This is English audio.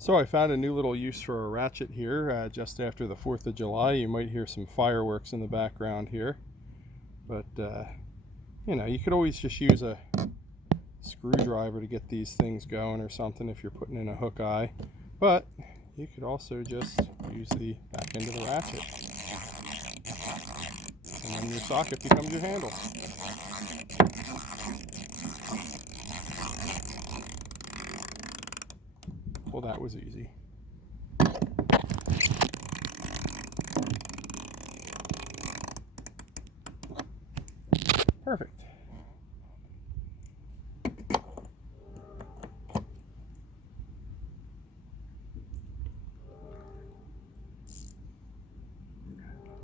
So I found a new little use for a ratchet here just after the 4th of July. You might hear some fireworks in the background here. But, you could always just use a screwdriver to get these things going or something if you're putting in a hook eye. But you could also just use the back end of the ratchet. And then your socket becomes your handle. Well, that was easy. Perfect.